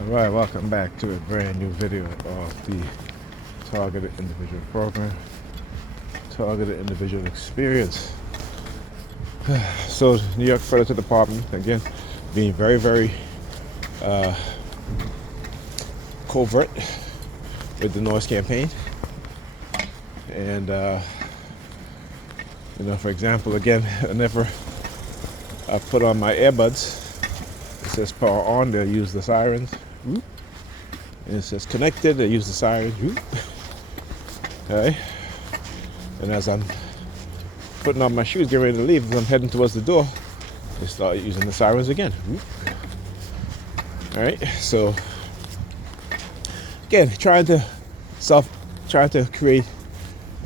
Alright, welcome back to a brand new video of the Targeted Individual Program, Targeted Individual Experience. So, New York Predators Department, again, being very covert with the noise campaign. And, for example, again, whenever I put on my earbuds, it says power on, they'll use the sirens. And it says connected, they use the sirens. Okay. And as I'm putting on my shoes, getting ready to leave, as I'm heading towards the door, they start using the sirens again. All right. So again, trying to create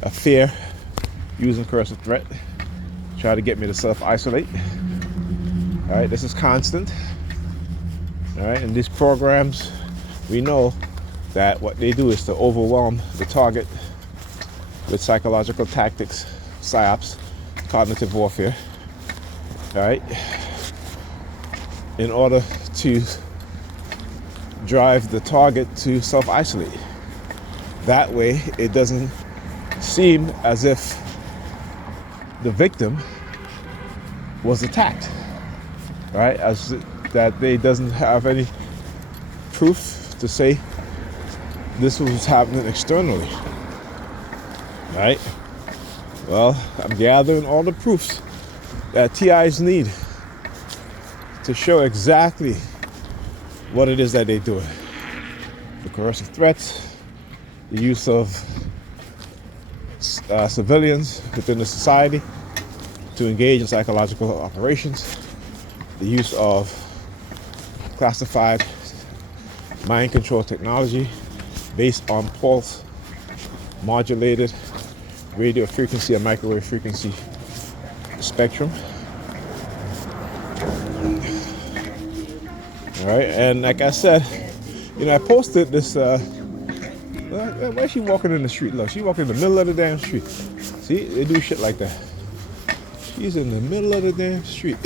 a fear using coercive threat, try to get me to self-isolate. All right. This is constant. All right, and these programs, we know that what they do is to overwhelm the target with psychological tactics, psyops, cognitive warfare, all right, in order to drive the target to self-isolate. That way, it doesn't seem as if the victim was attacked, all right, as that they doesn't have any proof to say this was happening externally, right? Well, I'm gathering all the proofs that TIs need to show exactly what it is that they're doing. The coercive threats, the use of civilians within the society to engage in psychological operations, the use of classified mind control technology based on pulse modulated radio frequency and microwave frequency spectrum. All right, and like I said, I posted this. Why is she walking in the street? Look, she's walking in the middle of the damn street. See, they do shit like that. She's in the middle of the damn street.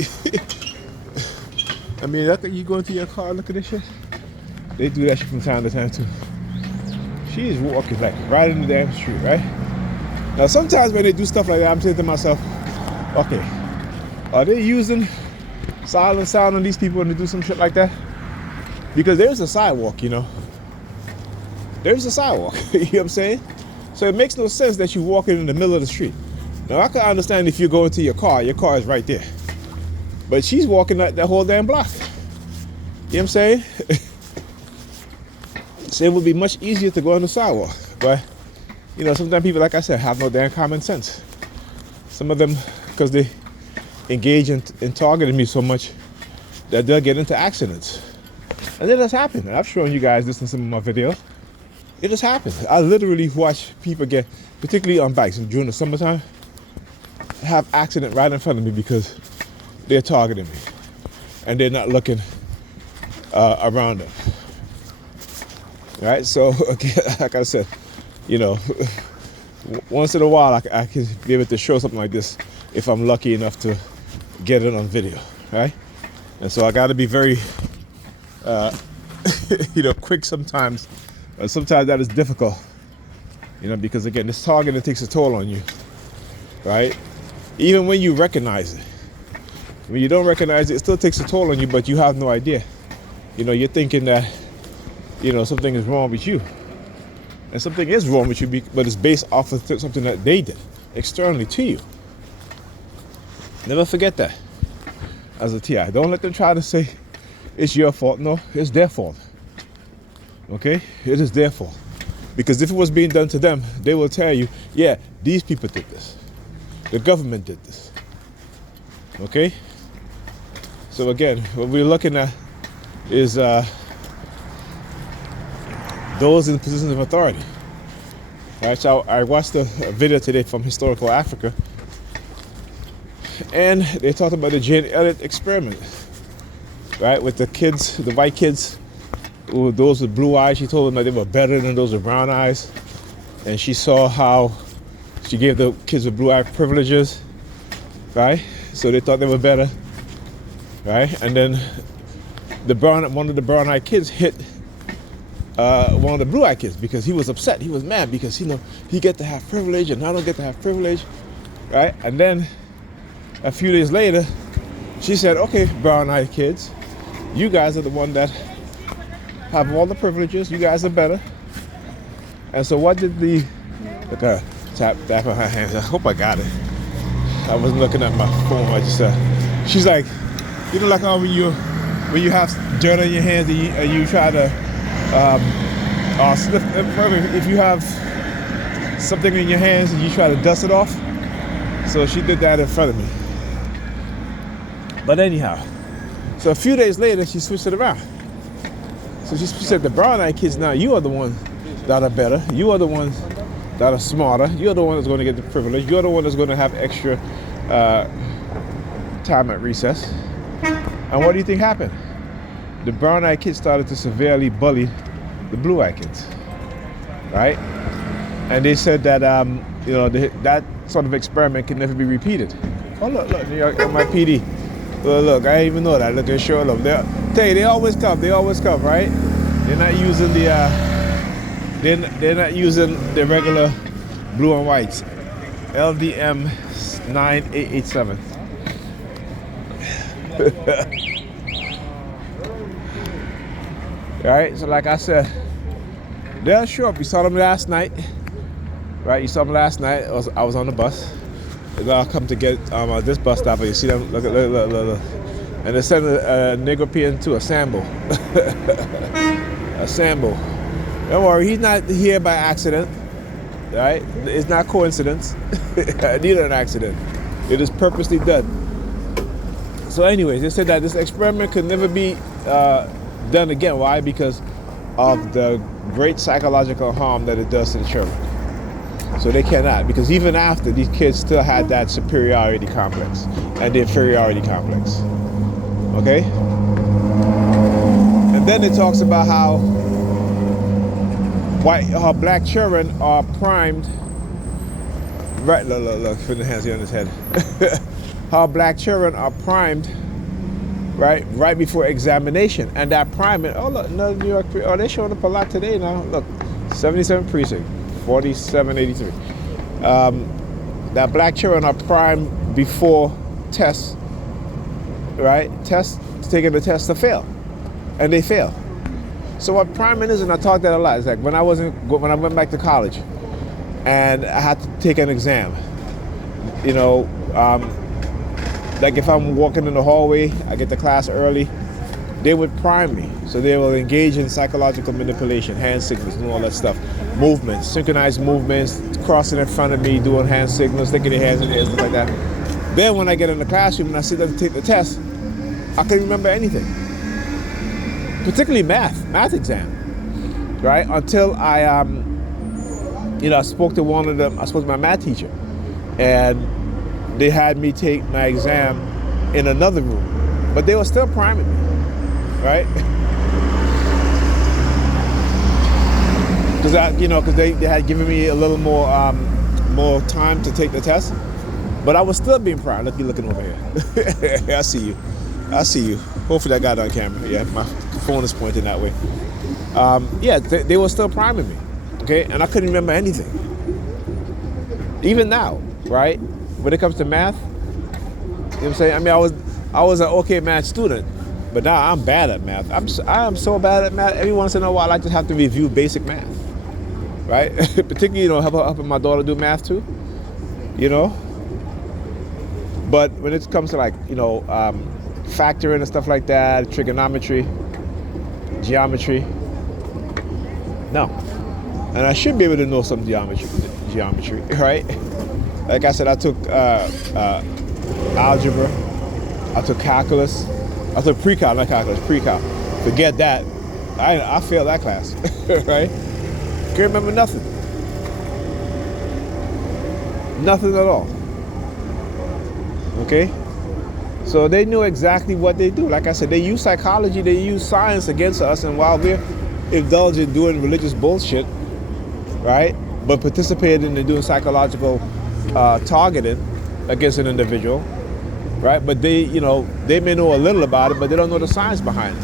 I mean, you go into your car, look at this shit. They do that shit from time to time too. She's walking like right in the damn street, right? Now, sometimes when they do stuff like that, I'm saying to myself, okay, are they using silent sound on these people when they do some shit like that? Because there's a sidewalk, There's a sidewalk, you know what I'm saying? So it makes no sense that you're walking in the middle of the street. Now, I can understand if you're going to your car is right there. But she's walking that whole damn block. You know what I'm saying? So it would be much easier to go on the sidewalk. But, sometimes people, like I said, have no damn common sense. Some of them, because they engage in targeting me so much, that they'll get into accidents. And it does happen. And I've shown you guys this in some of my videos. It just happens. I literally watch people get, particularly on bikes during the summertime, have accident right in front of me because they're targeting me and they're not looking around them. Right? So, again, like I said, once in a while I can be able to show something like this if I'm lucky enough to get it on video, right? And so I got to be very, quick sometimes. Sometimes that is difficult, because, again, this targeting takes a toll on you, right? Even when you recognize it. When you don't recognize it, it still takes a toll on you, but you have no idea. You're thinking that, something is wrong with you. And something is wrong with you, but it's based off of something that they did externally to you. Never forget that as a TI. Don't let them try to say it's your fault. No, it's their fault. Okay? It is their fault. Because if it was being done to them, they will tell you, yeah, these people did this. The government did this. Okay? So again, what we're looking at is those in positions of authority. Right? So I watched a video today from Historical Africa, and they talked about the Jane Elliott experiment, right? With the kids, the white kids, those with blue eyes. She told them that they were better than those with brown eyes, and she saw how she gave the kids with blue eye privileges, right? So they thought they were better, right? And then one of the brown-eyed kids hit one of the blue-eyed kids because he was upset. He was mad because he get to have privilege and I don't get to have privilege, right? And then a few days later, she said, "Okay, brown-eyed kids, you guys are the one that have all the privileges. You guys are better." And so what did the look at her tap on her hands? I hope I got it. I wasn't looking at my phone. I just she's like, like how when you have dirt on your hands and you try to slip. If you have something in your hands and you try to dust it off. So she did that in front of me. But anyhow, so a few days later, she switched it around. So she said, "The brown-eyed kids now, you are the ones that are better. You are the ones that are smarter. You're the one that's going to get the privilege. You're the one that's going to have extra time at recess." And what do you think happened? The brown-eyed kids started to severely bully the blue-eyed kids, right? And they said that that sort of experiment can never be repeated. Oh look, New York NYPD. Look, I didn't even know that. Look, they sure look. They always come. They always come, right? They're not using they're not using the regular blue and whites. LDM 9887. All right. So like I said, they'll show up. You saw them last night, right? You saw them last night. I was on the bus. They'll come to get this bus stop, and you see them. Look. And they send a Negropean to a Sambo. A Sambo. Don't worry, he's not here by accident, right? It's not coincidence. Neither an accident. It is purposely done. So anyways, they said that this experiment could never be done again. Why? Because of the great psychological harm that it does to the children. So they cannot, because even after, these kids still had that superiority complex and the inferiority complex. Okay? And then it talks about how black children are primed, right, look, put the hands here on his head. How black children are primed, right before examination. And that priming, oh look, no, New York, oh, they're showing up a lot today now. Look, 77 precinct, 4783. That black children are primed before tests, right? Taking the test to fail, and they fail. So what priming is, and I talk that a lot, is like when I went back to college, and I had to take an exam. Like if I'm walking in the hallway, I get to class early, they would prime me. So they will engage in psychological manipulation, hand signals, and all that stuff. Movements, synchronized movements, crossing in front of me, doing hand signals, sticking their hands in the air, stuff like that. Then when I get in the classroom and I sit down to take the test, I couldn't remember anything. Particularly math exam, right? Until I spoke to one of them, I spoke to my math teacher, and they had me take my exam in another room, but they were still priming me, right? Because they had given me a little more time to take the test, but I was still being primed. Look, you looking over here. I see you. Hopefully I got it on camera. Yeah, my phone is pointing that way. They were still priming me, okay? And I couldn't remember anything. Even now, right? When it comes to math, you know what I'm saying? I mean, I was an okay math student, but now I'm bad at math. I am so bad at math. Every once in a while, I just have to review basic math, right? Particularly, helping my daughter do math too, But when it comes to factoring and stuff like that, trigonometry, geometry, no. And I should be able to know some geometry, right? Like I said, I took algebra, I took calculus, I took pre-cal, not calculus, pre-cal. Forget that. I failed that class, right? Can't remember nothing. Nothing at all. Okay? So they knew exactly what they do. Like I said, they use psychology, they use science against us, and while we're indulging doing religious bullshit, right? But participating in doing psychological targeting against an individual, right? But they may know a little about it, but they don't know the science behind it.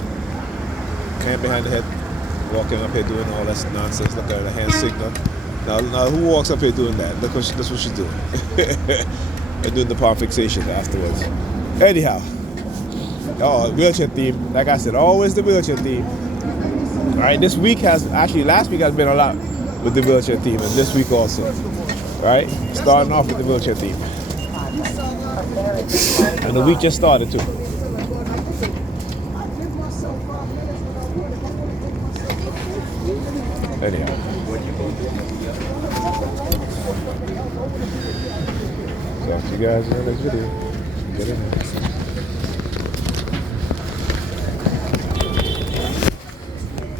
Hand behind the head. walking up here doing all that nonsense, looking at the hand signal. Now, who walks up here doing that? That's what she's doing. And doing the palm fixation afterwards. Anyhow, wheelchair theme. Like I said, always the wheelchair theme. All right, last week has been a lot with the wheelchair theme, and this week also. All right, starting off with the wheelchair theme. And the week just started too. Anyhow. Talk to you guys in the next video. Get in there.